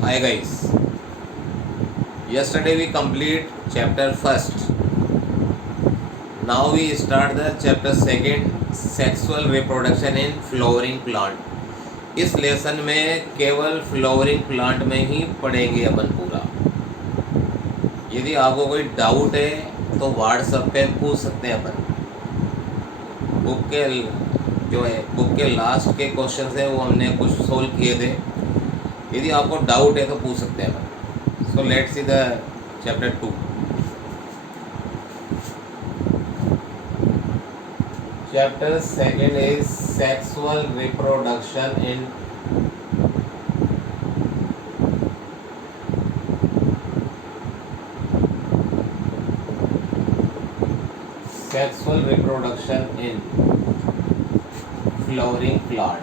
Hi guys. Yesterday we complete chapter first. Now we start the chapter second, sexual reproduction in flowering plant. इस lesson में केवल flowering plant में ही पढ़ेंगे अपन पूरा। यदि आपको कोई डाउट है तो व्हाट्सएप पे पूछ सकते हैं अपन। बुक के लास्ट के क्वेश्चन है वो हमने कुछ सोल्व किए थे। यदि आपको डाउट है तो पूछ सकते हैं अपन। So let's see the chapter 2. Chapter second is sexual reproduction in flowering plant.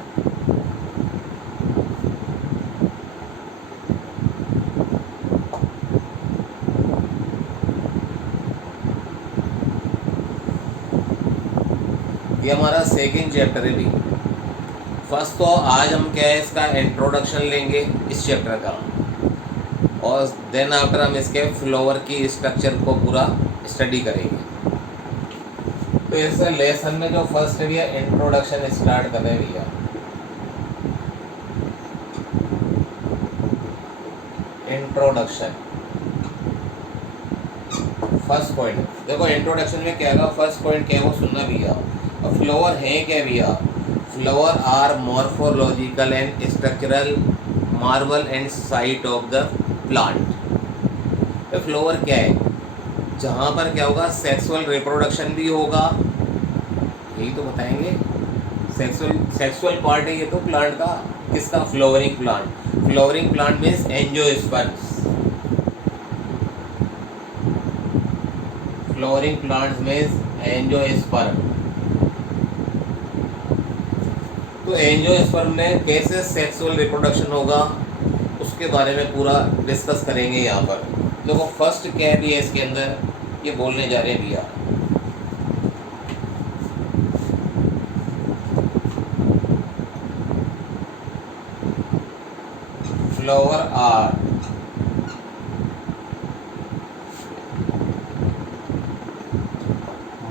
ये हमारा सेकेंड चैप्टर है भी। फर्स्ट तो आज हम क्या है इसका इंट्रोडक्शन लेंगे इस चैप्टर का, और देन आफ्टर हम इसके फ्लावर की स्ट्रक्चर को पूरा स्टडी करेंगे। तो इस लेसन में जो फर्स्ट है भैया इंट्रोडक्शन स्टार्ट कर रहे हैं भैया। इंट्रोडक्शन फर्स्ट पॉइंट देखो, इंट्रोडक्शन में क्या है, फर्स्ट पॉइंट क्या है वो सुनना भैया। और फ्लावर है क्या भैया? Flower are morphological and structural marvel and site of the plant. तो फ्लावर क्या है? जहाँ पर क्या होगा, सेक्सुअल रिप्रोडक्शन भी होगा, यही तो बताएंगे। सेक्सुअल पार्ट है ये तो प्लांट का। किसका? Flowering plant. Flowering plant means angiosperms. Flowering plants means angiosperm. तो एंजियोस्पर्म में कैसे सेक्सुअल रिप्रोडक्शन होगा उसके बारे में पूरा डिस्कस करेंगे यहाँ पर। देखो फर्स्ट क्या है भैया इसके अंदर, ये बोलने जा रहे हैं भैया। Flower are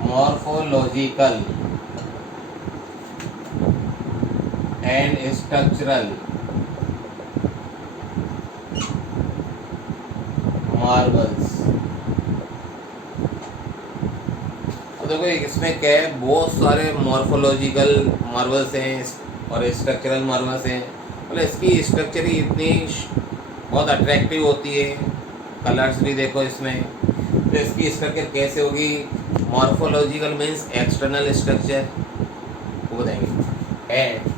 morphological and structural marvels. तो देखो इसमें क्या है, बहुत सारे मॉर्फोलॉजिकल मार्वल्स हैं और स्ट्रक्चरल मार्वल्स हैं। मतलब इसकी स्ट्रक्चर ही इतनी बहुत अट्रैक्टिव होती है, कलर्स भी देखो इसमें। तो इसकी स्ट्रक्चर कैसे होगी? मॉर्फोलॉजिकल मीन्स एक्सटर्नल स्ट्रक्चर वो बताएंगे। And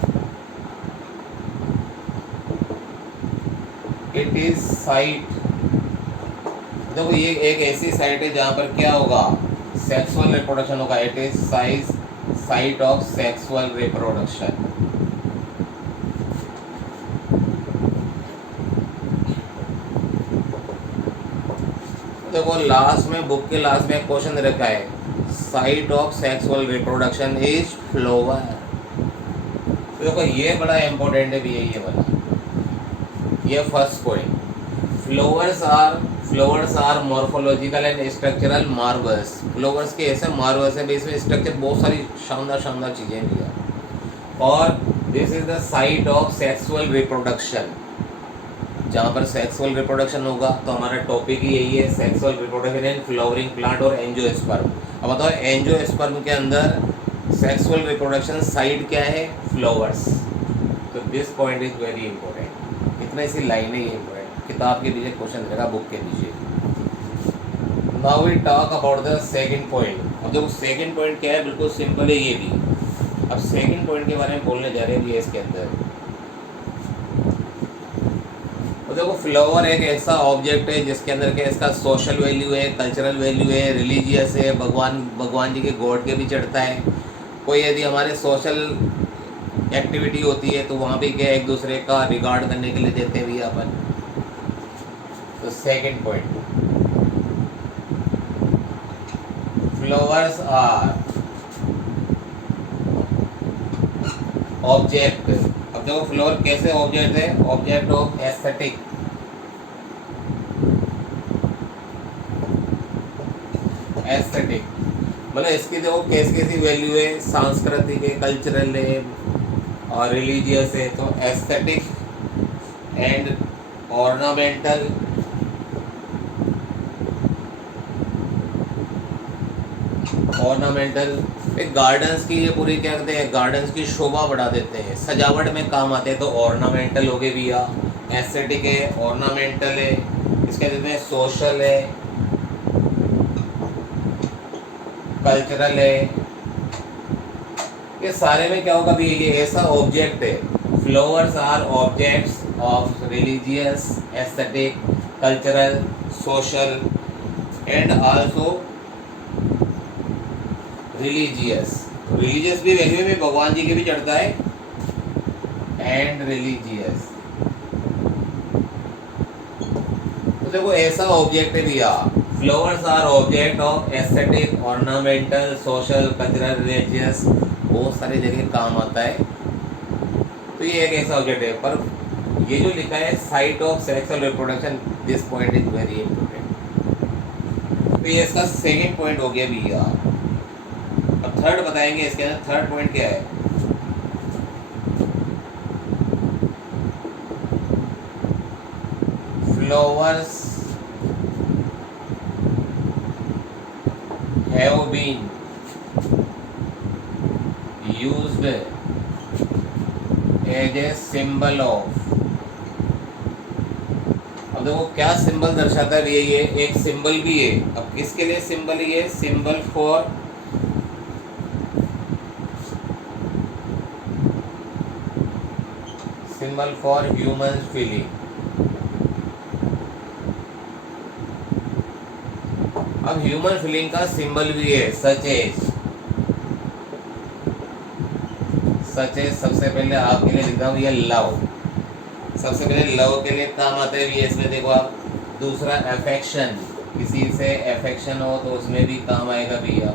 it is site. देखो ये एक ऐसी साइट है जहाँ पर क्या होगा, सेक्सुअल रिप्रोडक्शन होगा। It is site of sexual reproduction. देखो लास्ट में, बुक के लास्ट में क्वेश्चन रखा है, site of sexual reproduction is flower. देखो ये बड़ा इंपॉर्टेंट है भैया, ये वाला, ये first point. Flowers are morphological and structural marvels. Flowers के ऐसे मार्वल्स हैं, इसमें स्ट्रक्चर बहुत सारी शानदार चीज़ें भी। और this is the site of sexual reproduction. जहाँ पर सेक्सुअल रिप्रोडक्शन होगा तो हमारा टॉपिक ही यही है, sexual reproduction in flowering plant और एंजियोस्पर्म। अब बताओ एंजियोस्पर्म के अंदर सेक्सुअल रिप्रोडक्शन साइट क्या है? फ्लावर्स। तो this point is very important. इतना इसी लाइन है ये इंपॉर्टेंट, किताब के नीचे क्वेश्चन रहेगा, बुक के नीचे। Now we talk about the second point. अब देखो सेकंड पॉइंट क्या है, बिल्कुल सिंपल है ये भी। अब सेकंड पॉइंट के बारे में बोलने जा रहे हैं ये इसके अंदर। देखो फ्लावर एक ऐसा ऑब्जेक्ट है जिसके अंदर क्या, इसका सोशल वैल्यू है, कल्चरल वैल्यू है, रिलीजियस है, भगवान जी के गॉड के भी चढ़ता है। कोई यदि हमारे सोशल एक्टिविटी होती है तो वहाँ पे क्या एक दूसरे का रिगार्ड करने के लिए देते हैं भैया अपन। तो second point, flowers are object. अब देखो फ्लावर कैसे ऑब्जेक्ट है? ऑब्जेक्ट ऑफ एस्थेटिक एस्थेटिक मतलब इसकी देखो कैसी कैसी वैल्यू है, सांस्कृतिक है, कल्चरल है और रिलीजियस है। तो एस्थेटिक एंड ऑर्नामेंटल, एक गार्डन्स की ये पूरी क्या कहते हैं, गार्डन्स की शोभा बढ़ा देते हैं, सजावट में काम आते हैं। तो ऑर्नामेंटल हो गए भैया, एस्थेटिक है, ऑर्नामेंटल है, इसके देते हैं सोशल है, कल्चरल है। ये सारे में क्या होगा भी, ये ऐसा ऑब्जेक्ट है, flowers are objects of religious, aesthetic, cultural, social and also religious. Religious भी वैल्यू में भगवान जी के भी चढ़ता है, एंड रिलीजियस। तो देखो ऐसा ऑब्जेक्ट है भैया, flowers are object of aesthetic, ornamental, social, cultural, religious, बहुत सारी जगह काम आता है। तो ये एक ऐसा ऑब्जेक्ट है। पर ये जो लिखा है site of sexual reproduction, this point is very important. तो ये इसका सेकंड पॉइंट हो गया भैया। अब थर्ड बताएंगे, इसके अंदर थर्ड पॉइंट क्या है। Flowers have been used as a symbol of. अब देखो क्या सिंबल दर्शाता है ये एक सिंबल भी है। अब किसके लिए सिंबल है ये, सिंबल फॉर ह्यूमन फीलिंग। अब ह्यूमन फीलिंग का सिंबल भी है, सच एज सबसे पहले आपके लिए लिखता हूँ ये लव। सबसे पहले लव के लिए काम आता है भी, इसमें देखो आप। दूसरा अफेक्शन, किसी से अफेक्शन हो तो उसमें भी काम आएगा भैया,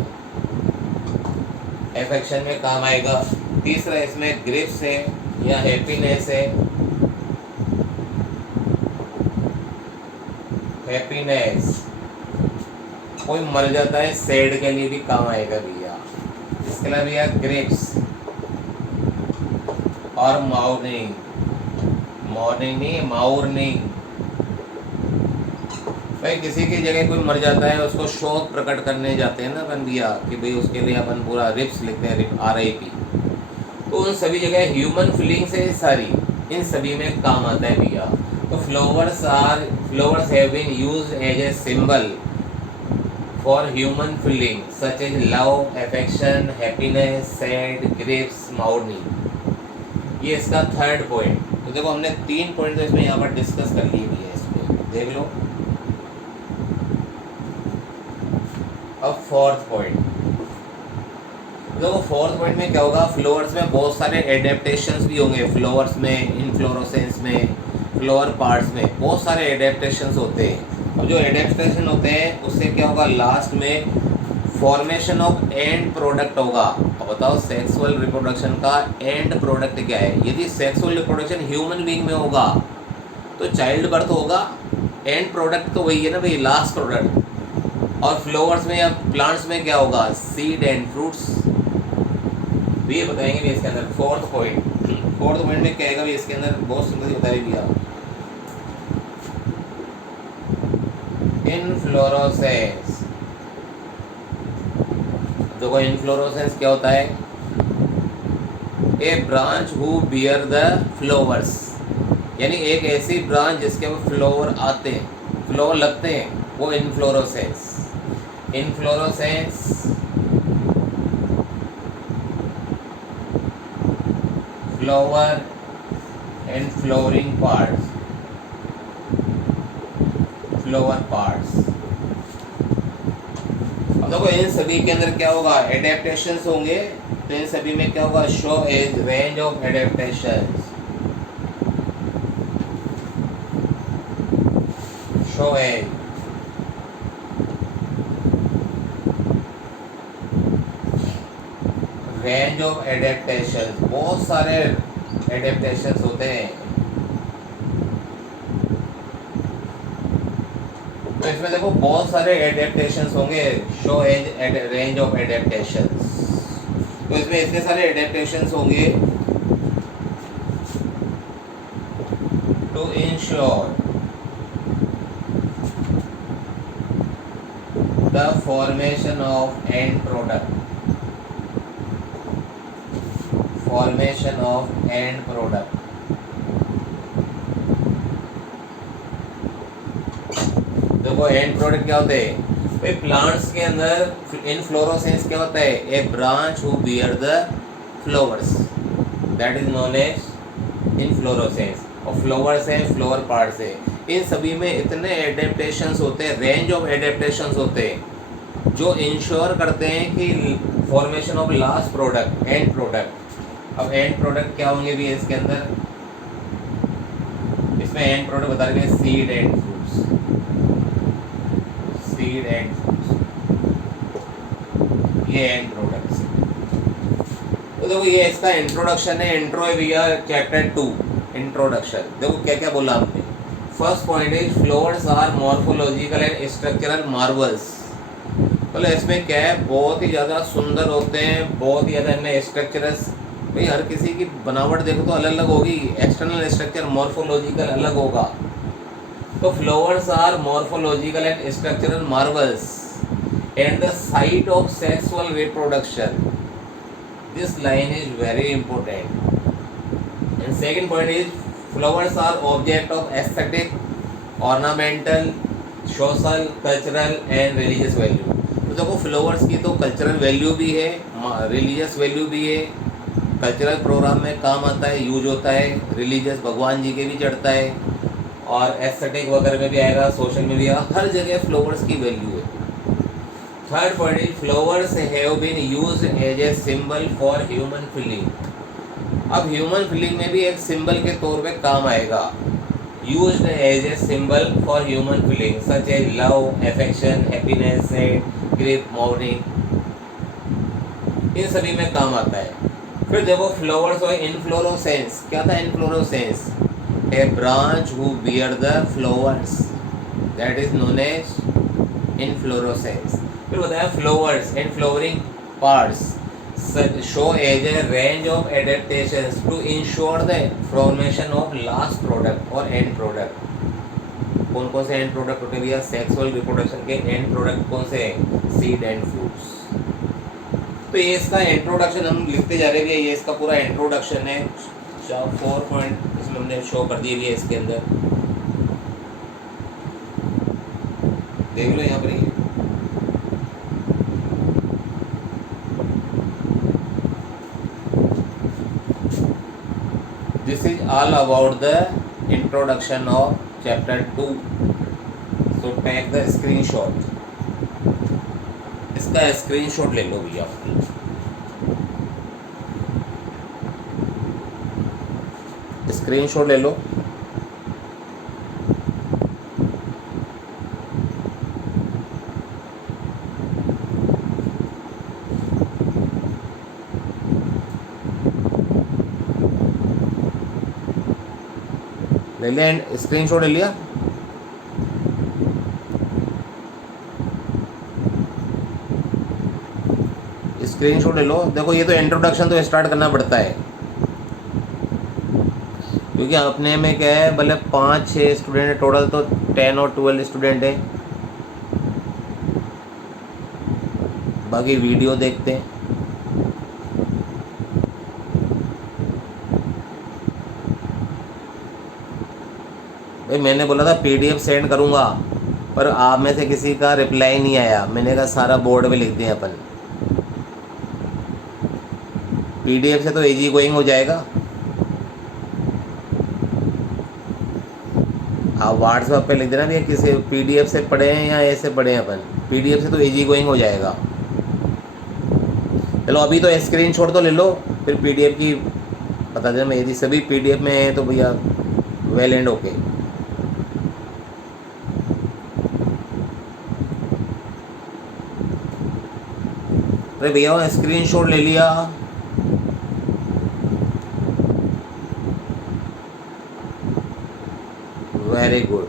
अफेक्शन में काम आएगा। तीसरा इसमें ग्रिप्स है या हैप्पीनेस है, हैप्पीनेस। कोई मर जाता है सैड के लिए भी काम आएगा भैया। इसके अलावा भैया ग्रिप्स और मॉर्निंग, मॉर्निंग नहीं माउरनिंग। भाई किसी की जगह कोई मर जाता है, उसको शोक प्रकट करने जाते हैं ना अपन भैया, कि भाई उसके लिए अपन पूरा रिप्स लिखते हैं, रिप RIP। तो उन सभी जगह ह्यूमन फीलिंग्स है सारी, इन सभी में काम आता है भैया। तो flowers have been used as a symbol for human feeling such as love, affection, happiness, sad, grief, mourning. ये इसका थर्ड पॉइंट। तो देखो हमने 3 पॉइंट तो इसमें यहाँ पर डिस्कस कर लिए भी है, इसमें देख लो। अब फोर्थ पॉइंट देखो, फोर्थ पॉइंट में क्या होगा, फ्लावर्स में बहुत सारे एडेप्टेशंस भी होंगे। फ्लावर्स में, इनफ्लोरेसेंस में, फ्लावर पार्ट्स में बहुत सारे एडेप्टेशंस होते हैं। और जो एडेप्टेशन होते हैं उससे क्या होगा, लास्ट में फॉर्मेशन ऑफ एंड प्रोडक्ट होगा। अब बताओ सेक्सुअल रिप्रोडक्शन का एंड प्रोडक्ट क्या है। यदि सेक्सुअल रिप्रोडक्शन ह्यूमन बीइंग में होगा तो चाइल्ड बर्थ होगा, एंड प्रोडक्ट तो वही है ना भाई, लास्ट प्रोडक्ट। और फ्लावर्स में या प्लांट्स में क्या होगा, सीड एंड फ्रूट्स। ये बताएंगे भी इसके अंदर। फोर्थ पॉइंट में क्या आएगा भी इसके अंदर, बहुत सिंपल बता रही भैया। इनफ्लोरोसेंस, देखो इनफ्लोरोसेंस क्या होता है, a branch who bear the flowers, यानी एक ऐसी ब्रांच जिसके वो फ्लावर आते हैं, फ्लावर लगते हैं, वो inflorescence. Flower and flooring parts, flower parts. अब देखो इन सभी के अंदर क्या होगा, एडेप्टेशंस होंगे। तो इन सभी में क्या होगा, show A range of adaptations, show A range of adaptations. बहुत सारे एडेप्टेशंस होते हैं। तो इसमें देखो बहुत सारे एडेप्टेशंस होंगे, show as range of adaptations. तो इसमें इतने सारे एडेप्टेशंस होंगे to ensure the formation of end product, formation of end product. देखो एंड प्रोडक्ट क्या होते हैं भाई, प्लांट्स के अंदर इनफ्लोरोसेंस क्या होता है, a branch who bear the flowers, that is known as inflorescence. और फ्लावर्स है, फ्लावर पार्ट्स है, इन सभी में इतने एडेप्टेशंस होते हैं, रेंज ऑफ एडेप्टेशंस होते हैं जो इंश्योर करते हैं कि formation of last product, and product. अब एंड प्रोडक्ट क्या होंगे भी इसके अंदर, इसमें एंड प्रोडक्ट बता रहे हैं seed and fruits, seed and fruits, ये एंड प्रोडक्ट्स। तो देखो ये इसका इंट्रोडक्शन है, इंट्रो है भैया चैप्टर 2 इंट्रोडक्शन। देखो क्या क्या बोला हमने। First point is flowers are morphological and structural marvels. मतलब इसमें क्या है, बहुत ही ज़्यादा सुंदर होते हैं, बहुत ही ज़्यादा इनमें स्ट्रक्चरस, भाई हर किसी की बनावट देखो तो अलग अलग होगी, एक्सटर्नल स्ट्रक्चर मॉर्फोलॉजिकल अलग होगा। तो flowers are morphological and structural marvels and the site of sexual reproduction, this line is very important. And second point is flowers are object of aesthetic, ornamental, social, cultural and religious value. तो देखो flowers की तो cultural value भी है, religious value भी है, cultural programme में काम आता है, यूज होता है, रिलीजियस भगवान जी के भी चढ़ता है, और एस्थेटिक वगैरह में भी आएगा, सोशल में भी आएगा, हर जगह फ्लावर्स की वैल्यू है। Third point is flowers have been used as a symbol for human feeling. अब ह्यूमन फीलिंग में भी एक सिंबल के तौर पे काम आएगा, used as a symbol for human feeling such as love, affection, happiness, sad, grief, mourning, इन सभी में काम आता है। फिर देखो फ्लावर्स और इनफ्लोरोसेंस, क्या था inflorescence, a branch who bear the flowers, that is known as inflorescence. फिर बताया flowers and flowering parts show as a range of adaptations to ensure the formation of last product और end product। कौन कौन से end product होते हैं भैया, sexual reproduction के end product कौन से हैं, सीड एंड फ्रूट्स। तो ये इसका इंट्रोडक्शन हम लिखते जा रहे हैं, ये इसका पूरा इंट्रोडक्शन है। 4 पॉइंट इसमें हमने शो कर दिए है इसके अंदर, देख लो यहाँ पर ही। This is all about the introduction of chapter 2. So take the screenshot. इसका स्क्रीनशॉट ले लो भैया, स्क्रीनशॉट ले लो। ले लिया स्क्रीनशॉट, ले लिया। स्क्रीनशॉट ले लो। देखो ये तो इंट्रोडक्शन तो स्टार्ट करना पड़ता है, क्योंकि अपने में क्या है, भले 5-6 स्टूडेंट है टोटल, तो 10 और 12 स्टूडेंट है, बाकी वीडियो देखते हैं। भाई मैंने बोला था PDF सेंड करूँगा, पर आप में से किसी का रिप्लाई नहीं आया। मैंने कहा सारा बोर्ड में लिख दें अपन, PDF से तो इजी गोइंग हो जाएगा। आप व्हाट्सएप पे लिख देना भैया किसी PDF से पढ़े हैं या ऐसे पढ़े हैं अपन, PDF से तो इजी गोइंग हो जाएगा। चलो अभी तो स्क्रीनशॉट तो ले लो, फिर PDF की बता देना। यदि सभी PDF में है तो भैया वेल एंड ओके। अरे भैया स्क्रीनशॉट ले लिया, very good.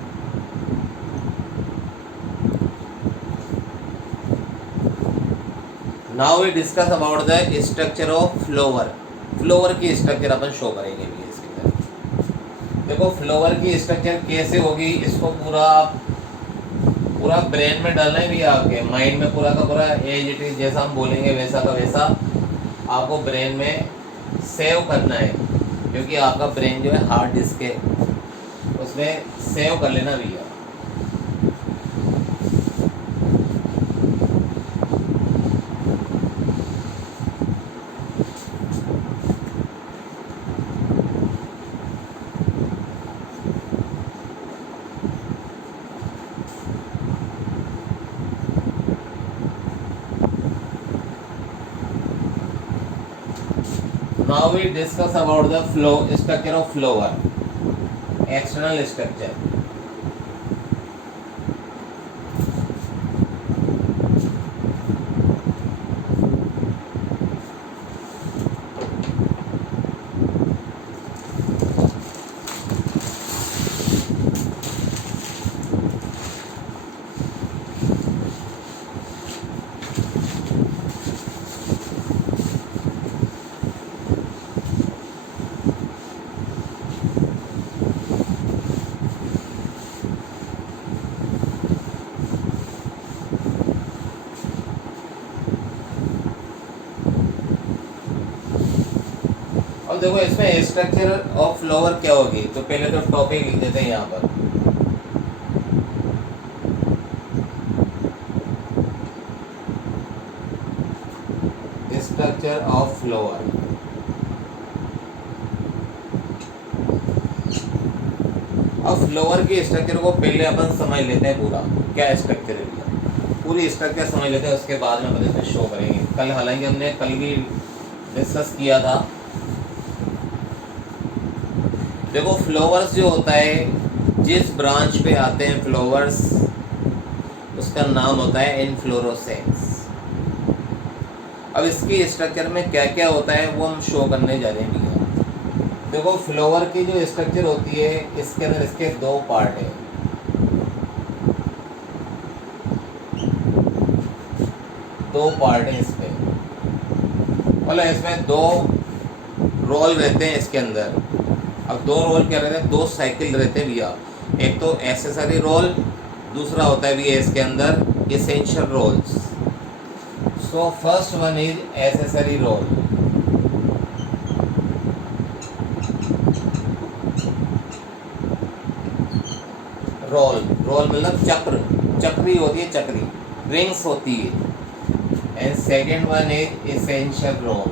Now we discuss about the structure of flower. Flower की स्ट्रक्चर अपन शो करेंगे भी इसकी तरह। देखो फ्लावर की स्ट्रक्चर कैसे होगी, इसको पूरा पूरा ब्रेन में डालना है भी, आपके माइंड में पूरा का पूरा एज इट इज जैसा हम बोलेंगे वैसा का वैसा आपको ब्रेन में सेव करना है, क्योंकि आपका ब्रेन जो है हार्ड डिस्क है, उसमें सेव कर लेना भैया। Now we discuss about the flow structure of flower. External structure. अब देखो इसमें स्ट्रक्चर ऑफ फ्लावर क्या होगी, तो पहले तो टॉपिक लिख देते हैं यहाँ पर। Structure of flower. अब फ्लावर की स्ट्रक्चर को पहले अपन समझ लेते हैं पूरा क्या स्ट्रक्चर है, पूरी स्ट्रक्चर समझ लेते हैं, उसके बाद में अपन इसमें शो करेंगे। कल हालांकि हमने कल भी डिस्कस किया था। देखो फ्लावर्स जो होता है, जिस ब्रांच पे आते हैं फ्लावर्स, उसका नाम होता है इनफ्लोरोसेंस। अब इसकी स्ट्रक्चर में क्या क्या होता है वो हम शो करने जा रहे हैं भैया। देखो फ्लावर की जो स्ट्रक्चर होती है, इसके अंदर इसके दो पार्ट है। दो पार्ट है इसमें, मतलब इसमें दो रोल रहते हैं इसके अंदर। अब दो रोल क्या रहते हैं, दो साइकिल रहते हैं भैया। एक तो एसेसरी रोल, दूसरा होता है भैया इसके अंदर essential whorls. So first one is accessory whorl. Whorl whorl मतलब चक्र, चक्री होती है, चक्री रिंग्स होती है। And second one is essential whorl.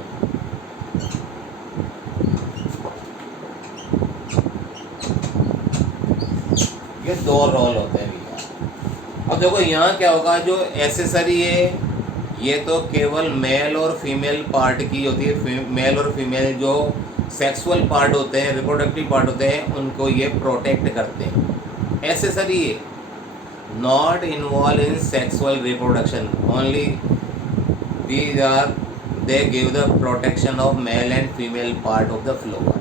ये दो रोल होते हैं भैया। अब देखो यहाँ क्या होगा, जो एसेसरी है ये तो केवल मेल और फीमेल पार्ट की होती है। मेल और फीमेल जो सेक्सुअल पार्ट होते हैं, रिप्रोडक्टिव पार्ट होते हैं, उनको ये प्रोटेक्ट करते हैं। एसेसरी है, not involve in sexual reproduction, only these are they give the protection of male and female part of the flower.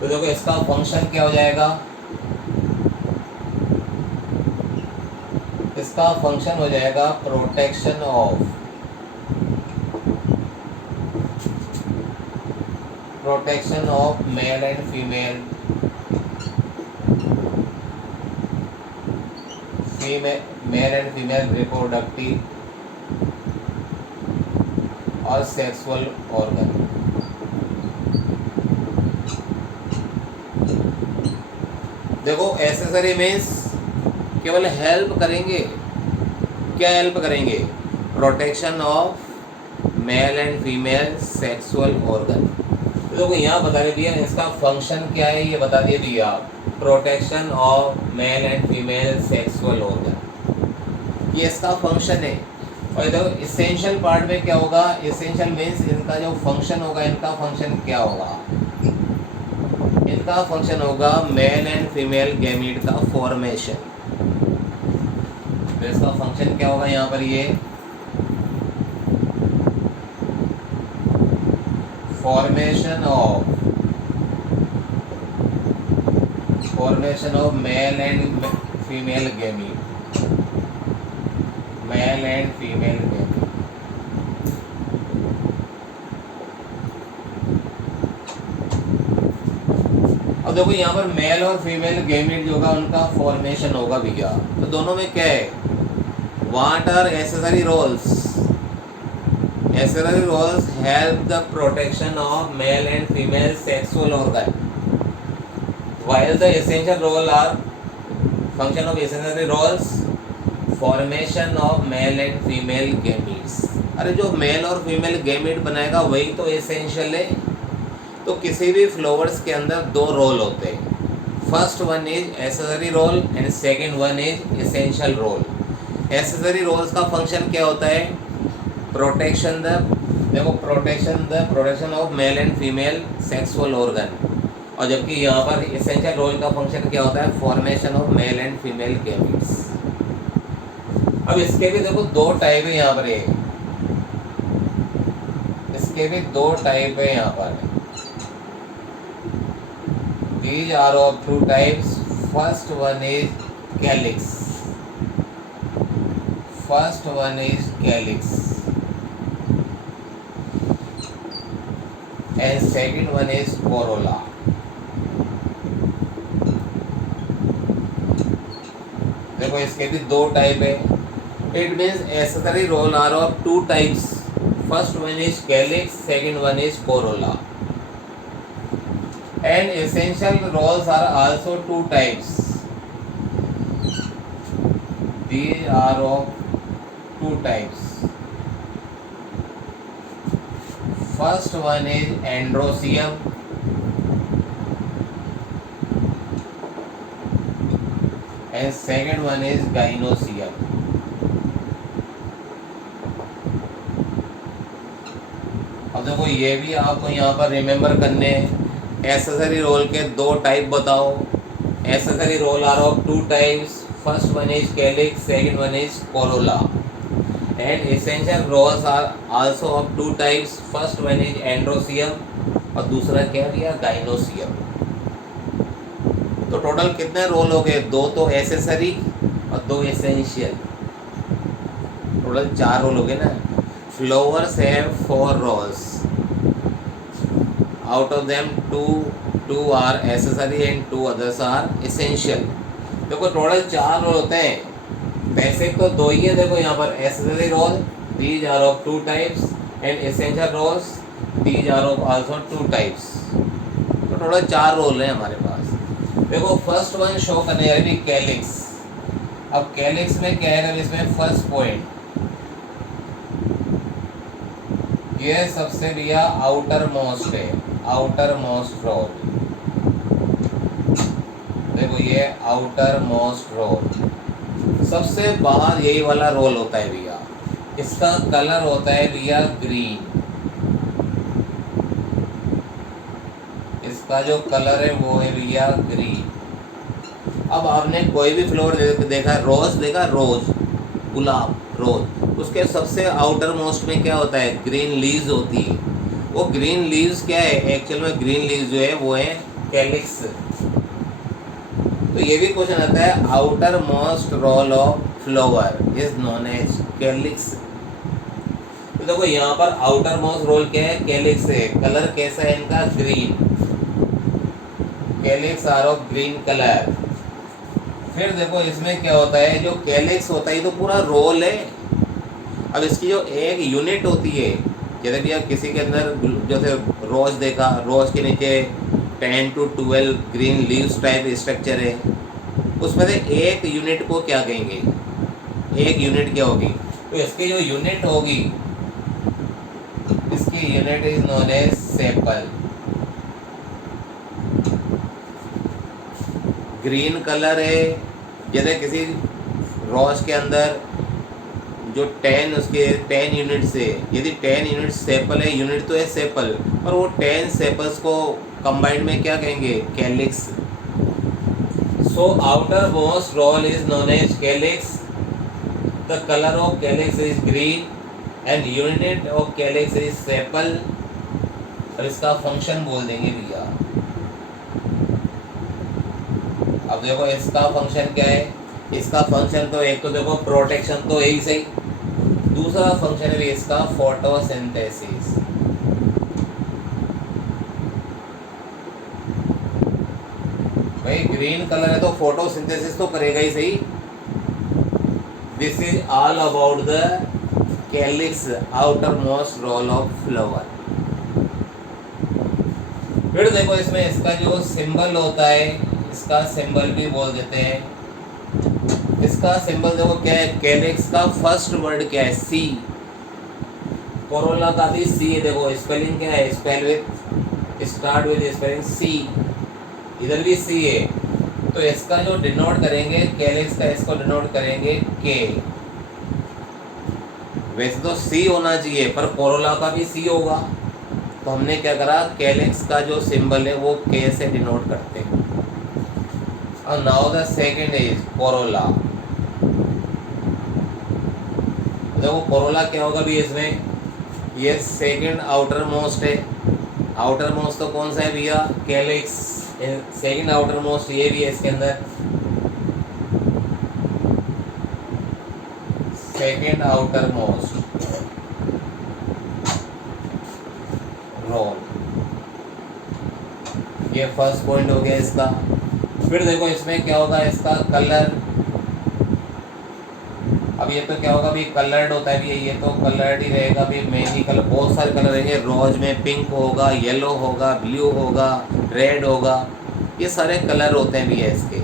तो देखो इसका फंक्शन क्या हो जाएगा, इसका फंक्शन हो जाएगा protection of male and female male and female reproductive और सेक्सुअल ऑर्गन। देखो एसेसरी मीन्स केवल हेल्प करेंगे, क्या हेल्प करेंगे, protection of male and female sexual organ. तो देखो यहाँ बता दिया इसका फंक्शन क्या है, ये बता दिए भैया, protection of male and female sexual organ, ये इसका फंक्शन है। और देखो इसेंशियल पार्ट में क्या होगा, इसेंशियल मीन्स इनका जो फंक्शन होगा, इनका फंक्शन क्या होगा, इनका फंक्शन होगा मेल एंड फीमेल गैमीट का फॉर्मेशन। तो इसका फंक्शन क्या होगा यहाँ पर, ये formation of male and female gamete, mail and female gamete. देखो यहाँ पर मेल और फीमेल गैमेट जो होगा उनका फॉर्मेशन होगा भैया। तो दोनों में क्या है, what are accessory whorls? Accessory whorls help the protection of male and female sexual organ, while the essential role are function of essential roles formation of male and female gametes। अरे जो mail और female gamete बनाएगा वही तो essential है। तो किसी भी फ्लावर्स के अंदर दो रोल होते हैं, first one is accessory role and second one is essential whorl. Accessory whorls का फंक्शन क्या होता है, प्रोटेक्शन द, देखो protection of male and female sexual organ, और जबकि यहाँ पर एसेंशियल रोल का फंक्शन क्या होता है, formation of male and female gametes. अब इसके भी देखो दो टाइप है यहाँ पर, इसके भी दो टाइप है यहाँ पर। These are of two types. First one is calyx. First one is calyx, and second one is corolla. देखो इसके भी दो टाइप है। It means accessory roll are of two types. First one is calyx, second one is corolla. And essential roles are also two types. These are of two types. First one is androecium and second one is gynoecium. अब देखो ये भी आपको यहाँ पर remember करने हैं। Accessory role के दो टाइप बताओ। Accessory whorl are of two types, first one is calyx, second one is corolla. And essential whorls are also of two types, first one is androecium और दूसरा क्या दिया, गाइनोसियम। तो टोटल कितने role हो गए, दो तो एसेसरी और दो एसेंशियल, टोटल चार रोल हो गए ना। Flowers have 4 roles, out of them two are accessory and 2 others are essential। देखो टोटल 4 रोल होते हैं, बेसिक तो दो ही है। देखो यहाँ पर accessory role, these are of 2 types, and essential roles, these are of also 2 types। तो टोटल 4 रोल हैं हमारे पास। देखो फर्स्ट वन शो करने जा रही कैलिक्स। अब कैलिक्स में क्या है, इसमें फर्स्ट पॉइंट ये सबसे भैया आउटर मोस्ट है, आउटर मोस्ट रोल। देखो ये आउटर मोस्ट रोल सबसे बाहर यही वाला रोल होता है भैया। इसका कलर होता है भैया ग्रीन, इसका जो कलर है वो है भैया ग्रीन। अब आपने कोई भी फ्लावर देखा, रोज देखा, रोज गुलाब, रोज, उसके सबसे आउटर मोस्ट में क्या होता है, ग्रीन लीव्स होती है। वो ग्रीन लीव्स क्या है, एक्चुअल में ग्रीन लीव्स जो है वो है कैलिक्स। तो ये भी क्वेश्चन आता है, outermost whorl of flower is known as calyx. तो देखो यहाँ पर आउटर मोस्ट रोल क्या है, कैलिक्स है। कलर कैसा है इनका, green, calyx are of green colour. फिर देखो इसमें क्या होता है, जो कैलिक्स होता है तो पूरा रोल है। अब इसकी जो एक यूनिट होती है, जैसे भी आप किसी के अंदर जैसे रोज देखा, रोज के नीचे 10 to 12 green leaves type structure है, उसमें से एक यूनिट को क्या कहेंगे, एक यूनिट क्या होगी, तो इसकी जो यूनिट होगी, इसकी unit is known as sepal. Green colour है, जैसे किसी रोज के अंदर जो 10 उसके 10 यूनिट्स है, यदि 10 यूनिट सेपल है, यूनिट तो है सेपल, और वो 10 सेपल्स को कंबाइंड में क्या कहेंगे, calyx. So outermost whorl is known as calyx. The colour of calyx is green and unit of calyx is sepal. और इसका फंक्शन बोल देंगे भैया। अब देखो इसका फंक्शन क्या है, इसका फंक्शन तो एक तो देखो प्रोटेक्शन तो यही सही, दूसरा फंक्शन है इसका फोटोसिंथेसिस। भाई ग्रीन कलर है तो फोटोसिंथेसिस तो करेगा ही सही। This is all about the calyx outermost whorl of flower. फिर देखो इसमें इसका जो सिंबल होता है, इसका सिंबल भी बोल देते हैं। इसका सिंबल देखो क्या है, कैलिक्स का फर्स्ट वर्ड क्या है, सी। कोरोला का भी सी है, देखो स्पेलिंग क्या है, spell with, start with spelling C, इधर भी सी है। तो इसका जो डिनोट करेंगे कैलिक्स का, इसको डिनोट करेंगे के। वैसे तो सी होना चाहिए पर कोरोला का भी सी होगा, तो हमने क्या करा, कैलिक्स का जो सिंबल है वो के से डिनोट करते हैं। और now the second is Corolla. देखो कोरोला क्या होगा भी इसमें, ये सेकंड आउटर मोस्ट है। आउटर मोस्ट तो कौन सा है भैया, कैलिक्स। सेकंड आउटर मोस्ट ये भी है इसके अंदर, सेकंड आउटर मोस्ट रोल। ये फर्स्ट पॉइंट हो गया इसका। फिर देखो इसमें क्या होगा, इसका कलर। अब ये तो क्या होगा भी, कलर्ड होता है भी, ये तो कलर्ड ही रहेगा भी। मेहंदी कलर, बहुत सारे कलर रहेंगे, रोज में पिंक होगा, येलो होगा, ब्लू होगा, रेड होगा, ये सारे कलर होते हैं भैया इसके।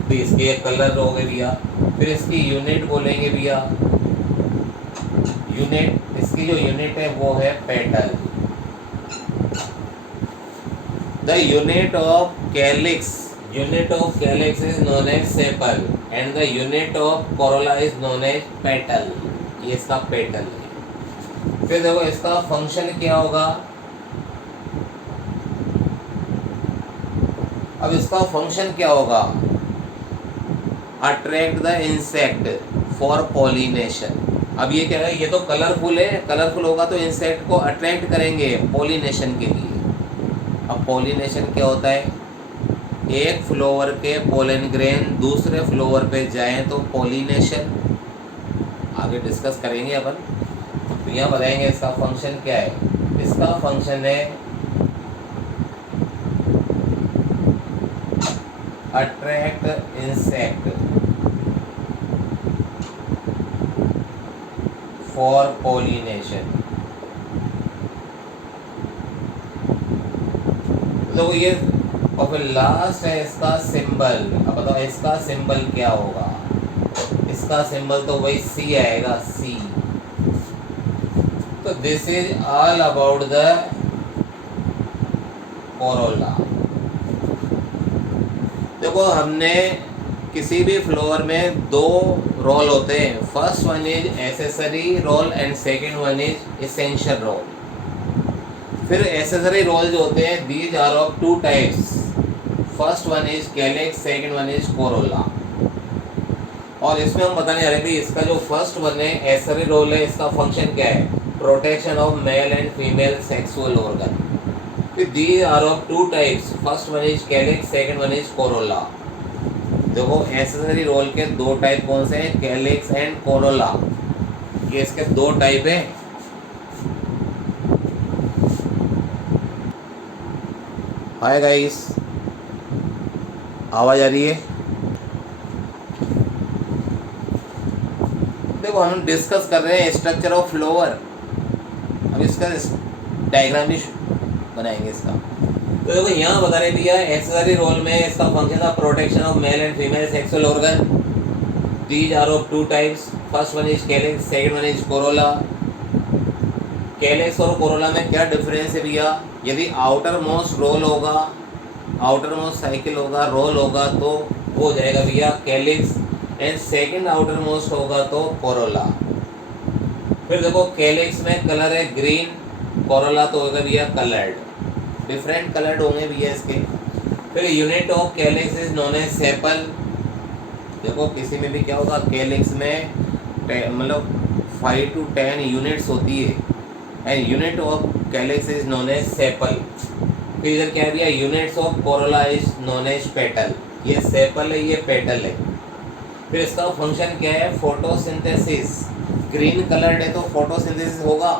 तो इसके कलर हो गए भैया। फिर इसकी यूनिट बोलेंगे भैया, यूनिट, इसकी जो यूनिट है वो है petal. The unit of calyx, unit of calyx is known as sepal and the unit of corolla is known as petal। ये इसका पेटल है। फिर देखो इसका फंक्शन क्या होगा, अब इसका फंक्शन क्या होगा, attract the insect for pollination. अब ये क्या है, ये तो कलरफुल है, कलरफुल होगा तो इंसेक्ट को अट्रैक्ट करेंगे पॉलिनेशन के लिए। अब पॉलिनेशन क्या होता है, एक फ्लावर के पोलन ग्रेन दूसरे फ्लावर पे जाएं तो पॉलिनेशन। आगे डिस्कस करेंगे अपन, तो यहाँ बताएंगे इसका फंक्शन क्या है। इसका फंक्शन है अट्रैक्ट इंसेक्ट फॉर पॉलिनेशन। तो ये, और फिर लास्ट है इसका सिंबल। अब बताओ इसका सिंबल क्या होगा, इसका सिंबल तो वही सी आएगा, सी। तो this is all about the Corolla. देखो हमने किसी भी फ्लावर में दो रोल होते हैं, first one is accessory role and second one is essential role. फिर एसेसरी रोल जो होते हैं, these are of two types, first one is calyx, second one is corolla. और इसमें हम बताने जा रहे थे, इसका जो फर्स्ट वन है एसेसरी रोल है, इसका फंक्शन क्या है, protection of male and female sexual organ. फिर these are of two types, first one is calyx, second one is Corolla. देखो एसेसरी रोल के दो टाइप कौन से हैं, कैलिक्स एंड कोरोला, ये इसके दो टाइप है। हाय गाइस, आवाज आ रही है? देखो हम डिस्कस कर रहे हैं स्ट्रक्चर ऑफ फ्लावर, अब इसका डायग्राम भी बनाएंगे इसका। तो देखो यहाँ बता रहे भैया एसेसरी रोल में इसका फंक्शन था protection of male and female sexual organ. These are of two types, first one is calyx, second one is corolla. Calyx और कोरोला में क्या डिफरेंस है भैया, यदि आउटर मोस्ट रोल होगा, आउटर मोस्ट साइकिल होगा, रोल होगा तो वो हो जाएगा भैया calyx, and second outermost होगा तो कोरोला। फिर देखो कैलिक्स में कलर है ग्रीन, कोरोला तो होगा भैया कलर्ड, डिफरेंट कलर्ड होंगे भैया इसके। फिर unit of calyx is known as sepal. देखो किसी में भी क्या होगा, कैलिक्स में मतलब 5 to 10 यूनिट्स होती है, and unit of calyx is known as sepal. फिर इधर क्या है भैया, units of corolla is known as petal. ये सेपल है, ये पेटल है। फिर इसका फंक्शन क्या है, फोटोसिंथेसिस। ग्रीन कलर्ड है तो फोटोसिंथेसिस होगा,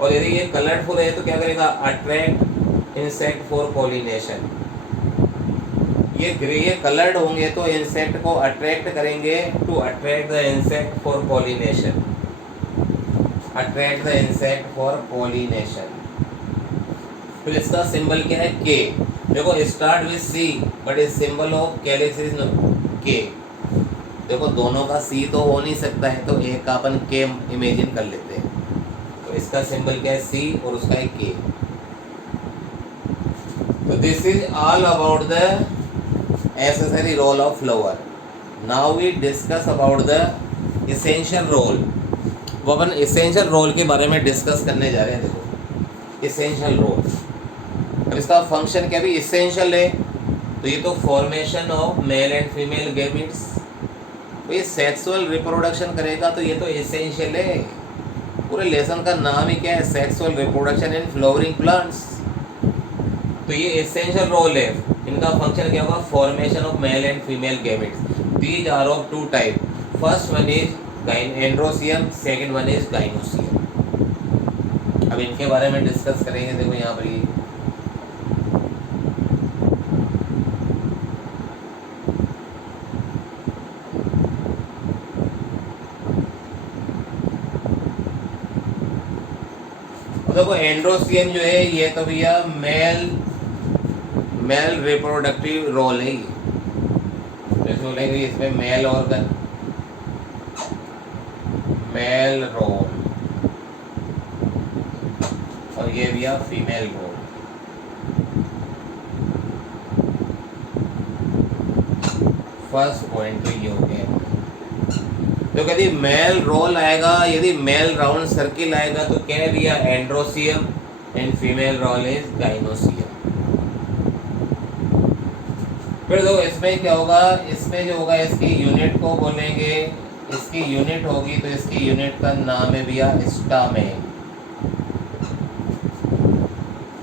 और यदि ये कलरफुल है तो क्या करेगा, अट्रैक्ट इंसेक्ट फॉर पॉलिनेशन। ये कलर्ड होंगे तो इंसेक्ट को अट्रैक्ट करेंगे, to attract the insect for pollination, attract the insect for pollination. फिर इसका सिंबल क्या है? के। देखो start with C but is symbol of calyx is K. देखो दोनों का सी तो हो नहीं सकता है, तो एक का अपन के इमेजिन कर लेते हैं। तो इसका सिंबल क्या है? सी, और उसका है के। तो this is all about the accessory whorl of flower. Now we discuss about the essential whorl. वो अपन इसेंशियल रोल के बारे में डिस्कस करने जा रहे हैं। देखो इसेंशियल रोल, अब इसका फंक्शन क्या भी इसेंशियल है, तो ये तो formation of male and female gametes, तो ये सेक्सुअल रिप्रोडक्शन करेगा, तो ये तो इसेंशियल है। पूरे लेसन का नाम ही क्या है? Sexual reproduction in flowering plants. तो ये एसेंशियल रोल है। इनका फंक्शन क्या होगा? Formation of male and female gametes. These are of two type, first one is androecium, second one is gynoecium. अब इनके बारे में डिस्कस करेंगे। देखो यहाँ पर ये देखो एंड्रोसियम जो है ये तो भैया मेल रिप्रोडक्टिव रोल है। ये जैसे बोलेंगे इसमें मेल ऑर्गन, मेल रोल, और ये भैया फीमेल रोल। फर्स्ट पॉइंट तो ये हो गया। तो यदि मेल रोल आएगा, यदि मेल राउंड सर्किल आएगा तो क्या है भैया? Androecium, and female whorl is gynoecium. फिर देखो इसमें क्या होगा? इसमें जो होगा इसकी यूनिट को बोलेंगे, इसकी यूनिट होगी तो इसकी यूनिट का नाम है भैया स्टामेन।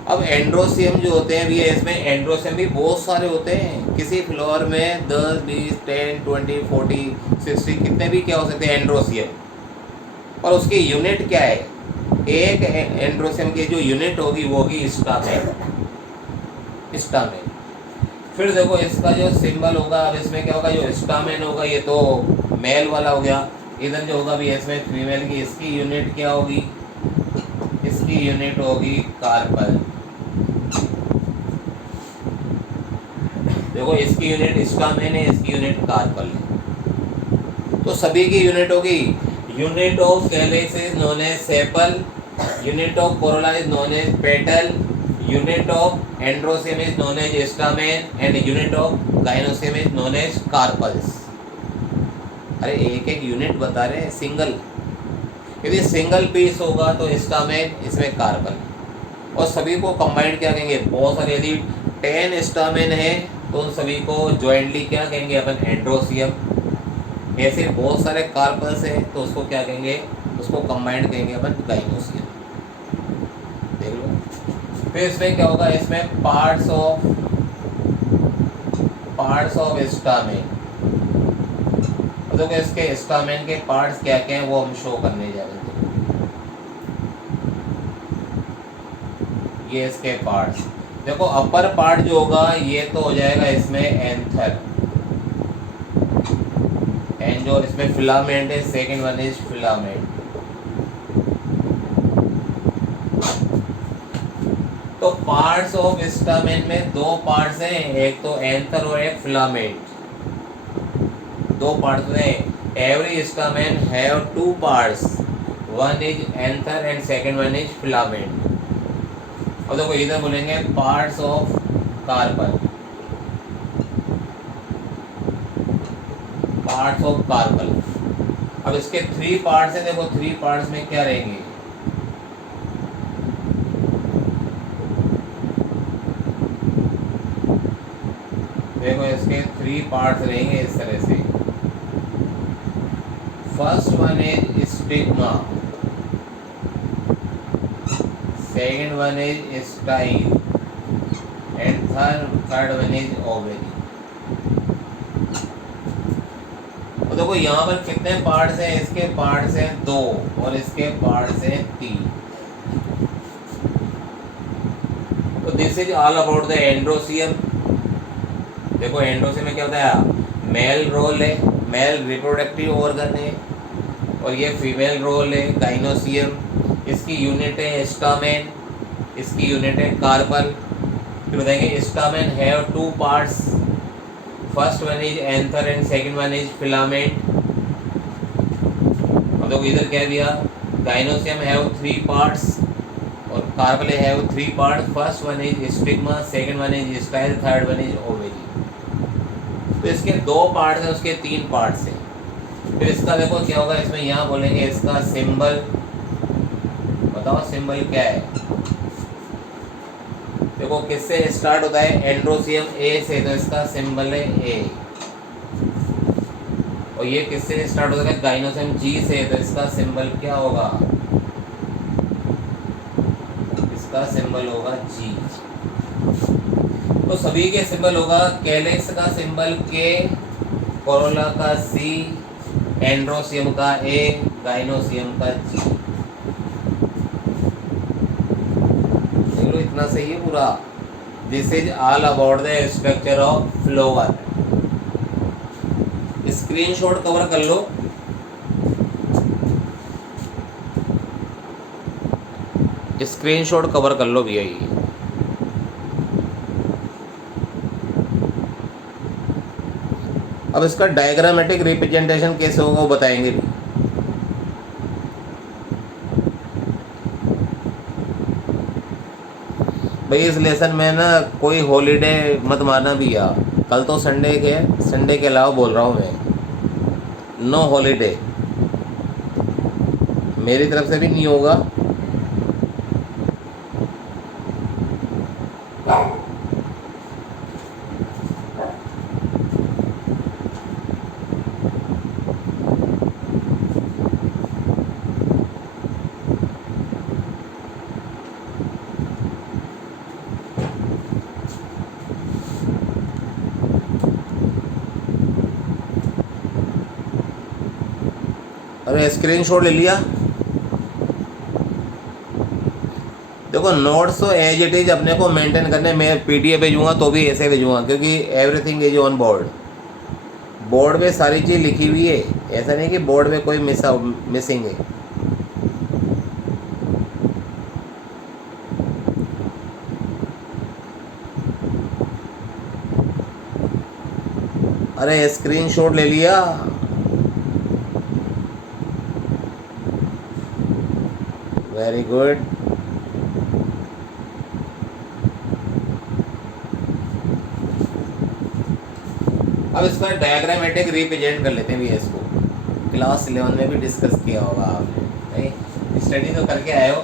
अब एंड्रोसियम जो होते हैं भैया, इसमें एंड्रोसियम भी बहुत सारे होते हैं। किसी फ्लोर में 10, 20, 10, 20, 40, 60 कितने भी क्या हो सकते हैं एंड्रोसियम। और उसकी यूनिट क्या है? एक एंड्रोसियम की जो यूनिट होगी वो होगी स्टामेन, स्टामेन। फिर देखो इसका जो सिंबल होगा, अब इसमें क्या होगा? जो स्टामेन होगा ये तो मेल वाला हो गया, इधर जो होगा भी इसमें फीमेल की, इसकी यूनिट क्या होगी? इसकी यूनिट होगी कार्पल। देखो इसकी यूनिट स्टामेन है, इसकी यूनिट कार्पल है। तो सभी की यूनिट होगी। Unit of calyx is known as sepal, unit of corolla is known as petal, unit of androecium is known as stamen, and unit of gynoecium is known as carpels. अरे एक एक unit बता रहे हैं, single. यदि single piece होगा तो stamen, इसमें कार्पल, और सभी को कंबाइंड क्या कहेंगे? बहुत सारे। यदि 10 स्टामेन है तो उन सभी को जॉइंटली क्या कहेंगे अपन? एंड्रोसियम। ऐसे बहुत सारे कार्पल्स है तो उसको क्या कहेंगे? उसको कंबाइंड कहेंगे अपन गाइनोसियम। देख लो। फिर इसमें क्या होगा? इसमें पार्ट्स ऑफ स्टामेन। देखो इसके स्टामेन के पार्ट्स क्या क्या हैं वो हम शो करने जा रहे हैं। ये इसके पार्ट्स देखो, अपर पार्ट जो होगा ये तो हो जाएगा इसमें एंथर, एंड जो इसमें फिलामेंट है सेकंड वन इज फिलामेंट। तो पार्ट्स ऑफ स्टामेन में दो पार्ट्स हैं, एक तो एंथर और एक फिलामेंट। दो पार्ट्स हैं। Every stamen have two parts, one is anther and second one is filament. और देखो इधर बोलेंगे parts of carpel, parts of carpel. अब इसके 3 पार्ट्स हैं। देखो 3 पार्ट्स में क्या रहेंगे? देखो इसके 3 पार्ट्स रहेंगे इस तरह से। First one is stigma, second one is style, and third one is ovary. तो देखो यहाँ पर कितने पार्ट्स हैं? इसके पार्ट्स हैं 2 और इसके पार्ट्स हैं 3। तो this is all about the androecium. देखो एंडोसियम में क्या होता है, मेल रोल है, मेल रिप्रोडक्टिव ऑर्गन है, और ये फीमेल रोल है गाइनोसियम। इसकी यूनिट है स्टामेन, इसकी यूनिट है कार्पल। फिर बताएंगे stamen have two parts, first one is anther and second one is filament. अब देखो इधर क्या दिया, गाइनोसियम हैव 3 पार्ट्स और carpel have 3 part, first one is stigma, second one is style, third one is ovary. तो इसके 2 parts हैं, उसके 3 पार्ट्स हैं। फिर इसका देखो क्या होगा, इसमें यहाँ बोलेंगे इसका सिंबल, बताओ सिंबल क्या है। देखो किससे स्टार्ट होता है, एंड्रोसियम ए से, तो इसका सिंबल है ए। और ये किससे स्टार्ट होता है, गाइनोसियम जी से, तो इसका सिंबल क्या होगा, इसका सिंबल होगा जी। तो सभी के सिंबल होगा, कैलेक्स का सिंबल के, कोरोला का सी, एंड्रोसियम का ए, गाइनोसियम का जी। चलो इतना सही है पूरा। This is all about the structure of flower. Screenshot cover कर लो। स्क्रीनशॉट कवर कर लो भैया ये। अब इसका डायग्रामेटिक रिप्रेजेंटेशन कैसे होगा वो बताएंगे भी। भाई इस लेसन में ना कोई हॉलीडे मत मारना भैया, कल तो संडे के अलावा बोल रहा हूँ मैं, नो हॉलीडे मेरी तरफ से भी नहीं होगा। अरे स्क्रीनशॉट ले लिया। देखो नोट्स तो एज इट इज अपने को मेंटेन करने, मैं पीडीएफ भेजूंगा तो भी ऐसे भेजूंगा, क्योंकि everything is on board. Board में सारी चीज़ लिखी हुई है, ऐसा नहीं कि बोर्ड में कोई मिसिंग है। अरे स्क्रीनशॉट ले लिया। Very good. अब इसका डायग्रामेटिक रिप्रेजेंट कर लेते हैं भैया इसको। क्लास 11 में भी डिस्कस किया होगा आपने, नहीं स्टडी तो करके आए हो।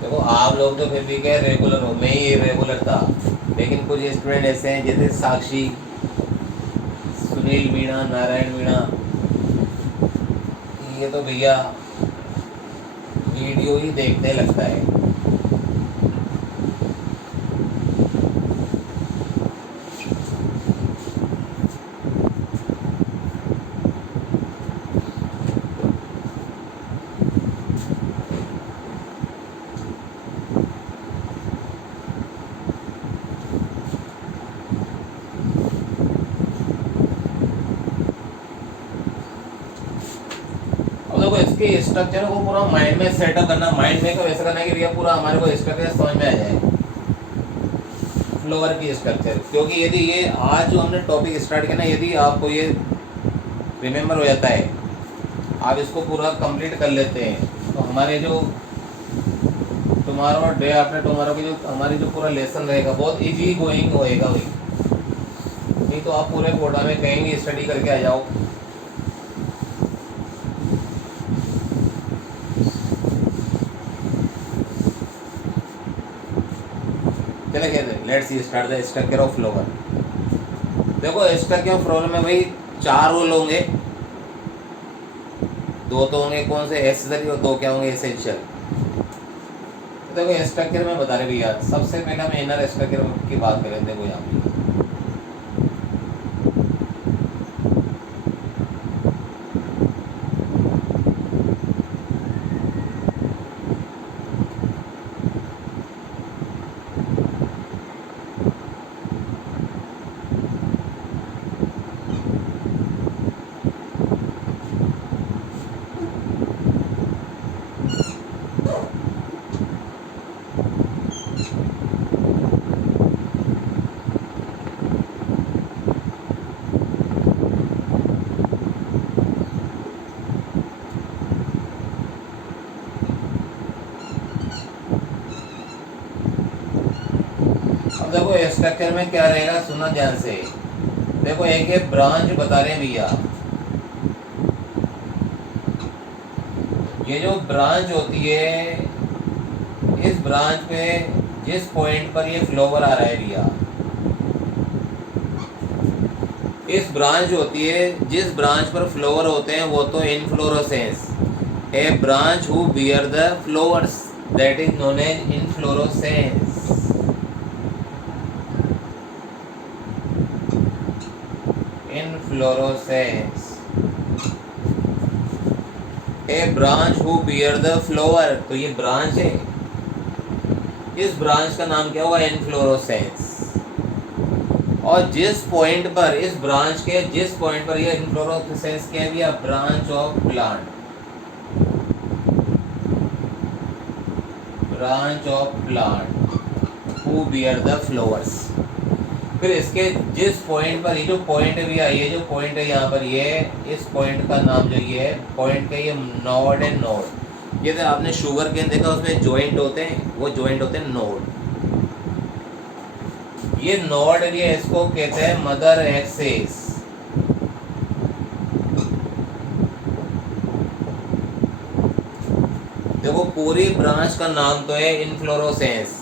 देखो आप लोग तो फिर भी क्या रेगुलर हो, मैं ही इरेगुलर था, लेकिन कुछ स्टूडेंट ऐसे हैं जैसे साक्षी, सुनील मीणा, नारायण मीणा, ये तो भैया वीडियो ही देखने लगता है। देखो इसके स्ट्रक्चर को पूरा माइंड में सेटअप करना, माइंड में ऐसा करना है कि भैया पूरा हमारे को स्ट्रक्चर समझ में आ जाए, फ्लोवर की स्ट्रक्चर। क्योंकि यदि ये आज जो हमने टॉपिक स्टार्ट किया ना, यदि आपको ये रिमेम्बर हो जाता है, आप इसको पूरा कंप्लीट कर लेते हैं, तो हमारे जो टुमारो और डे आफ्टर टुमारो की जो हमारी जो पूरा लेसन रहेगा बहुत इजी गोइंग होएगा भाई। नहीं तो आप पूरे कोटा में कहेंगे स्टडी करके आ जाओ। चले कहते let's start the structure of flower. देखो स्ट्रक्चर ऑफ फ्लोवर में भाई 4 रोल होंगे, 2 तो होंगे कौन से, एसेसरी, और 2 क्या होंगे, एसेंशियल। देखो स्ट्रक्चर में बता रहे भैया, सबसे पहले हम इनर स्ट्रक्चर की बात करें। देखो यहाँ पे स्ट्रक्चर में क्या रहेगा, सुना ध्यान से। देखो एक ये ब्रांच बता रहे हैं भैया, ये जो ब्रांच होती है, इस ब्रांच पे जिस पॉइंट पर ये फ्लावर आ रहा है भैया, इस ब्रांच होती है, जिस ब्रांच पर फ्लावर होते हैं वो तो inflorescence. A branch who bear the flowers that is known as inflorescence. Inflorescence, a branch who bear the flower, तो ये ब्रांच है, इस ब्रांच का नाम क्या होगा, इनफ्लोरोसेंस। और जिस पॉइंट पर, इस ब्रांच के जिस पॉइंट पर ये इनफ्लोरोसेंस क्या है भैया, branch of plant, branch of plant who bear the flowers. फिर इसके जिस पॉइंट पर, ये जो पॉइंट है भैया, ये जो पॉइंट है यहाँ पर, ये इस पॉइंट का नाम जो ये पॉइंट का ये नोड है, नोड। ये तो आपने शुगर केन देखा, उसमें जॉइंट होते हैं, वो जॉइंट होते हैं नोड। ये नोड है, इसको कहते हैं मदर एक्सिस। देखो पूरी ब्रांच का नाम तो है इनफ्लोरोसेंस,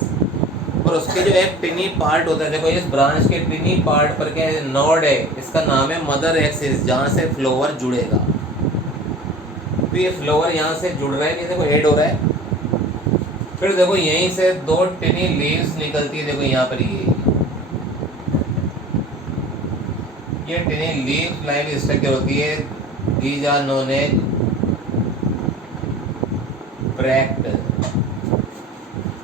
और उसके जो एक टिनी पार्ट होता है, देखो इस ब्रांच के टिनी पार्ट पर क्या है, नोड है, इसका नाम है मदर एक्सिस, जहाँ से फ्लावर जुड़ेगा। तो ये फ्लावर यहाँ से जुड़ रहा है, ये देखो ऐड हो रहा है। फिर देखो यहीं से दो टिनी लीव्स निकलती है, देखो यहाँ पर ये टिनी लीव लाइव स्ट्रक्चर होती है। These are known as bract.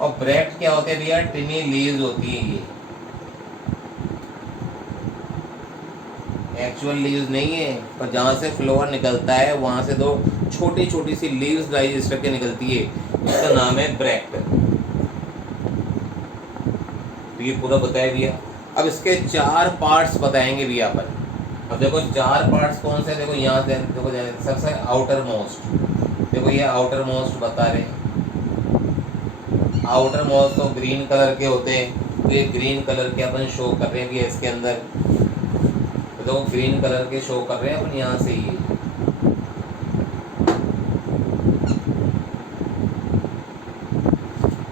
और ब्रैक्ट क्या होते हैं भैया, टिनी लीव्स होती है। ये एक्चुअल लीव्स नहीं है, पर जहाँ से फ्लावर निकलता है वहाँ से दो छोटी छोटी सी लीव्स लाइव स्ट्रक्चर निकलती है, इसका नाम है ब्रैक्ट। तो ये पूरा बताया भैया। अब इसके 4 पार्ट्स बताएंगे भैया अपन। अब देखो 4 पार्ट्स कौन से, देखो यहाँ से देखो, सबसे आउटर मोस्ट, देखो ये आउटर मोस्ट बता रहे हैं। आउटर मोस्ट तो ग्रीन कलर के होते हैं, तो ये ग्रीन कलर के अपन शो कर रहे हैं भैया इसके अंदर। तो देखो ग्रीन कलर के शो कर रहे हैं अपन यहाँ से।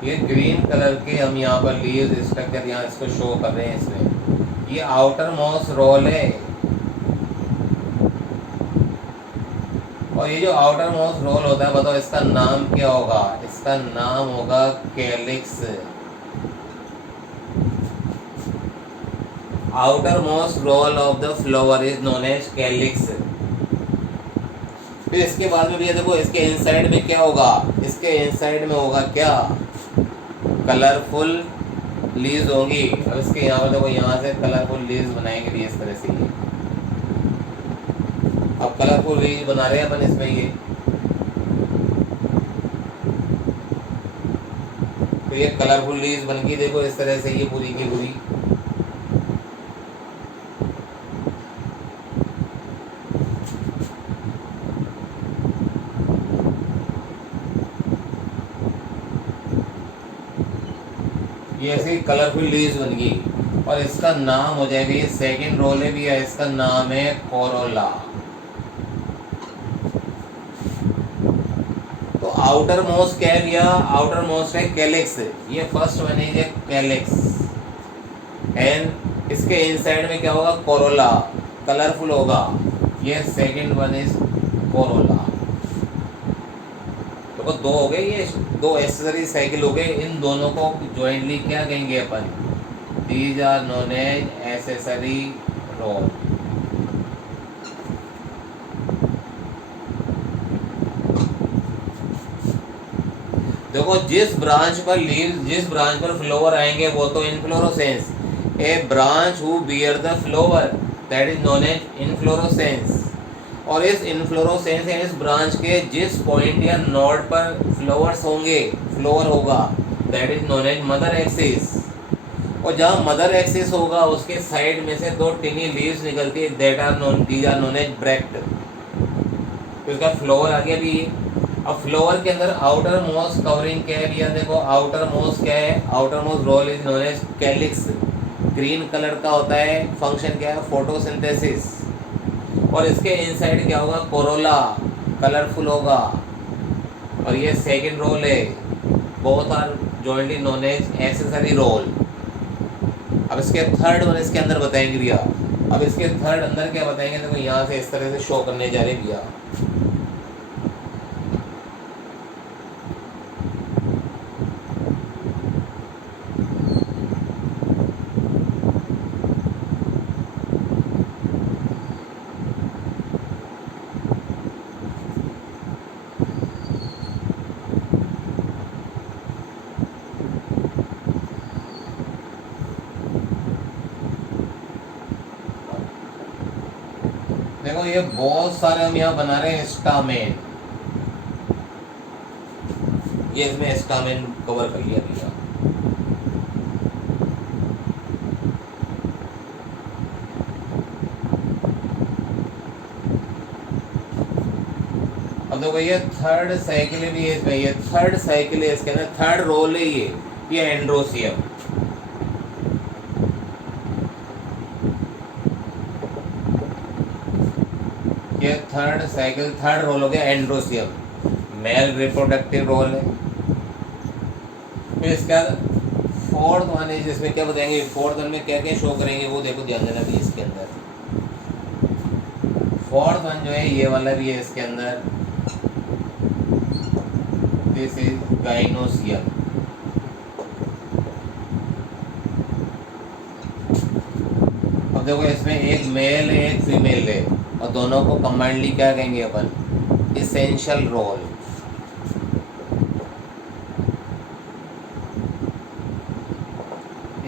ये ग्रीन कलर के हम यहाँ पर लीव्स स्ट्रक्चर यहाँ इसको शो कर रहे हैं इसमें। ये आउटर मोस्ट रोल है, और ये जो आउटर मोस्ट रोल होता है, बताओ इसका नाम क्या होगा, इसका नाम होगा calyx. Outermost whorl of the flower is known as calyx. फिर इसके बाद में भैया देखो इसके इनसाइड में क्या होगा, इसके इनसाइड में होगा क्या, कलरफुल लीव्स होंगी। अब इसके यहाँ पर देखो, यहाँ से कलरफुल लीव्स बनाएंगे भी इस तरह से। ये अब कलरफुल लीव्स बना रहे हैं अपन इसमें। तो ये कलरफुल लीव्स बन गई, देखो इस तरह से ये पूरी की पूरी। ये ऐसे कलरफुल लीव्स बन गई, और इसका नाम हो जाएगा, ये सेकंड रोल है भी है, इसका नाम है कोरोला। तो आउटर मोस्ट क्या है भैया, आउटर मोस्ट है कैलिक्स। ये फर्स्ट वन है कैलिक्स, एंड इसके इनसाइड में क्या होगा, कोरोला, कलरफुल होगा। ये सेकंड वन इज कोरोला। तो दो हो गए, ये दो एक्सेसरी साइकिल हो गए। इन दोनों को जॉइंटली क्या कहेंगे अपन, these are known as accessory role. देखो जिस ब्रांच पर लीव्स, जिस ब्रांच पर फ्लावर आएंगे वो तो inflorescence. A branch who bear the flower that is known as inflorescence. और इस इनफ्लोरोसेंस या इस ब्रांच के जिस पॉइंट या नोड पर फ्लावर्स होंगे, फ्लावर होगा, that is known as mother axis. और जहाँ मदर एक्सिस होगा उसके साइड में से दो टिनी लीव्स निकलती है, that are known, these are known as bract. तो इसका फ्लावर आ गया भी। अब फ्लावर के अंदर आउटर मोस्ट कवरिंग क्या है भैया, देखो आउटर मोस्ट क्या है, outermost whorl is known as calyx. Green colour का होता है, फंक्शन क्या है, फोटोसिंथेसिस। और इसके इनसाइड क्या होगा, कोरोला कलरफुल होगा। और ये सेकंड रोल है, both are jointly known as accessory whorl. अब इसके थर्ड वन इसके अंदर बताएंगे भैया। अब इसके थर्ड अंदर क्या बताएंगे, देखो यहाँ से इस तरह से शो करने जा रहे भैया। देखो ये बहुत सारे हम यहाँ बना रहे हैं स्टामेन। ये इसमें स्टामेन कवर कर लिया भैया। अब देखो ये थर्ड साइकिल भी है इसमें, ये थर्ड साइकिल है इसके अंदर, थर्ड रोल है ये एंड्रोसियम। ये थर्ड साइकिल, थर्ड रोल हो गया एंड्रोसियम, मेल रिप्रोडक्टिव रोल है। फिर इसका फोर्थ वन है जिसमें क्या बताएंगे, फोर्थ वन में क्या क्या शो करेंगे वो देखो, ध्यान देना भी इसके अंदर। फोर्थ वन जो है ये वाला भी है इसके अंदर, दिस इज गाइनोसियम। अब देखो इसमें एक मेल है एक फीमेल है, और दोनों को कंबाइंडली क्या कहेंगे अपन, इसेंशियल रोल।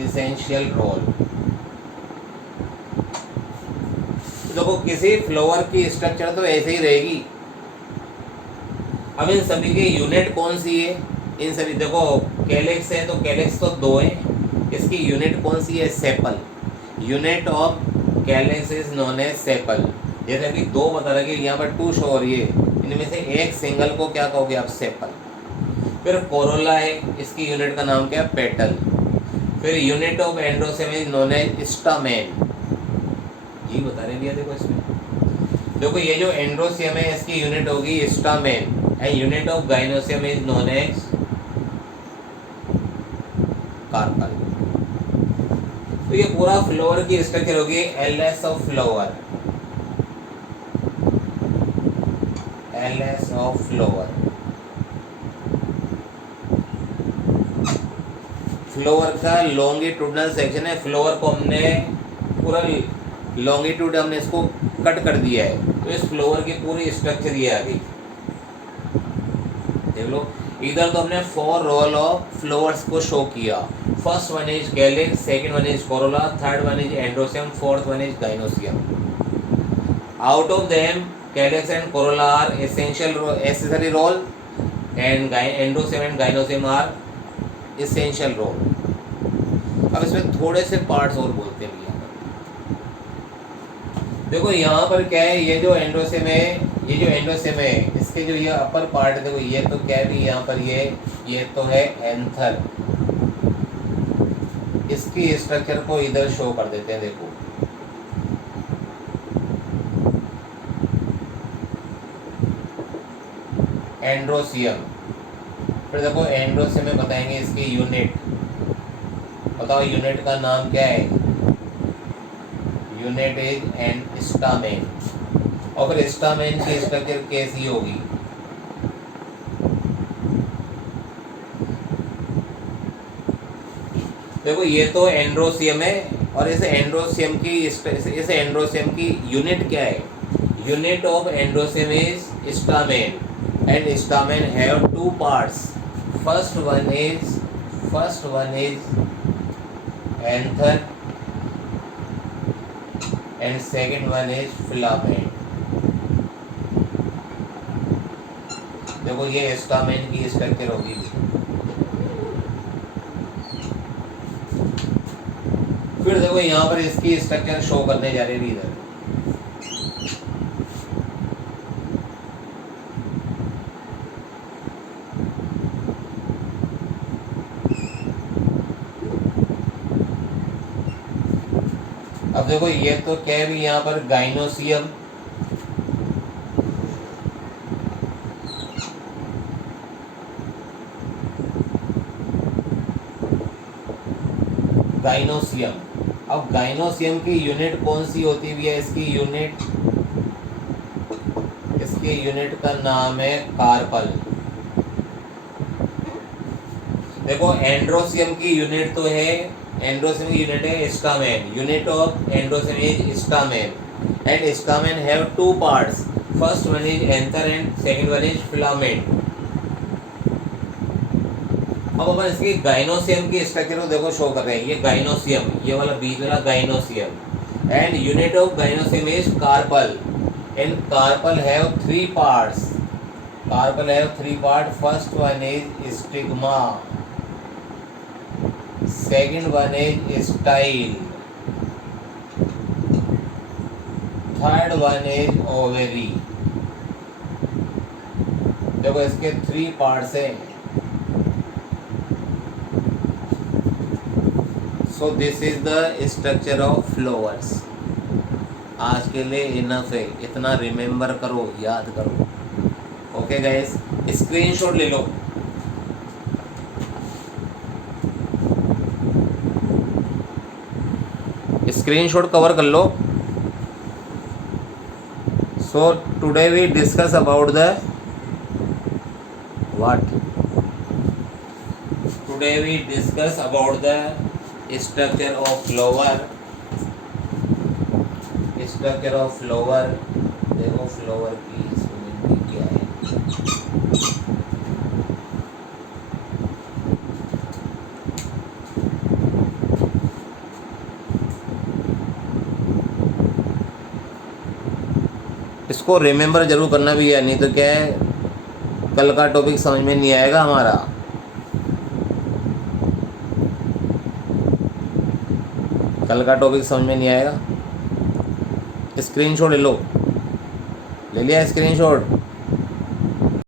Essential whorl. देखो किसी फ्लावर की स्ट्रक्चर तो ऐसे ही रहेगी। अब इन सभी की यूनिट कौन सी है, इन सभी देखो कैलिक्स है तो कैलिक्स तो दो है, इसकी यूनिट कौन सी है, sepal. Unit of calyx is known as sepal. जैसे कि दो बता रहे कि यहाँ पर टू शो हो रही है, इनमें से एक सिंगल को क्या कहोगे आप, सेपल। फिर कोरोला है, इसकी यूनिट का नाम क्या है, पेटल। फिर unit of androecium is known as stamen. ये बता रहे भैया देखो इसमें, देखो ये जो एंड्रोसियम है इसकी यूनिट होगी stamen, and unit of gynoecium is known as carpel. तो ये पूरा फ्लावर की स्ट्रक्चर होगी LS of flower, LS of flower. Flower का लॉन्गिट्यूडनल सेक्शन है, फ्लावर को हमने पूरा लॉन्गिट्यूड हमने इसको कट कर दिया है, तो इस फ्लावर की पूरी स्ट्रक्चर ये आ गई। देख लो, इधर तो हमने फोर रोल ऑफ फ्लावर्स को शो किया। First one is calyx, second one is corolla, third one is androecium, fourth one is gynoecium. Out of them calyx and corolla are essential accessory whorl, and androecium and gynoecium are essential whorl. अब इसमें थोड़े से parts और बोलते हैं यहाँ पर। देखो यहाँ पर क्या है, ये जो एंड्रोसियम है, ये जो एंड्रोसियम है इसके जो ये अपर पार्ट है, देखो ये तो क्या है भी यहाँ पर ये तो है एंथर। इसकी स्ट्रक्चर को इधर शो कर देते हैं, देखो एंड्रोसियम। फिर देखो एंड्रोसियम में बताएंगे इसकी यूनिट, बताओ यूनिट का नाम क्या है, यूनिट इज एंड स्टामेन। और फिर स्टामेन की स्ट्रक्चर कैसी होगी, देखो ये तो एंड्रोसियम है, और इस एंड्रोसियम की यूनिट क्या है, unit of androecium is stamen, and stamen have two parts. First one is anther, and second one is filament. देखो ये स्टामेन की स्ट्रक्चर होगी। फिर देखो यहाँ पर इसकी स्ट्रक्चर शो करने जा रही है इधर। देखो ये तो क्या है भी यहाँ पर गाइनोसियम, गाइनोसियम। अब गाइनोसियम की यूनिट कौन सी होती है? इसकी यूनिट का नाम है कार्पल। देखो एंड्रोसियम की यूनिट तो है, एंड्रोसियम की यूनिट है stamen. Unit of androecium is stamen and stamen have two parts, first one is anther and second one is filament. अब अपन इसकी गाइनोसियम की स्ट्रक्चर को देखो शो कर रहे हैं। ये गाइनोसियम, ये वाला बीच वाला gynoecium and unit of gynoecium is carpel and carpel have three parts. Carpel have three part, first one is stigma, second one is style, third one is ovary. देखो इसके थ्री पार्ट्स हैं। So this is the structure of flowers. आज के लिए enough है, इतना remember करो, याद करो। ओके गाइस, स्क्रीनशॉट ले लो। स्क्रीनशॉट कवर कर लो। So today we discuss about the what? Today we discuss about the structure of flower. Structure of flower. देखो फ्लावर की यूनिट क्या है? इसको रिमेम्बर जरूर करना भी है, नहीं तो क्या है कल का टॉपिक समझ में नहीं आएगा हमारा। कल का टॉपिक समझ में नहीं आएगा। स्क्रीनशॉट ले लो। ले लिया स्क्रीनशॉट?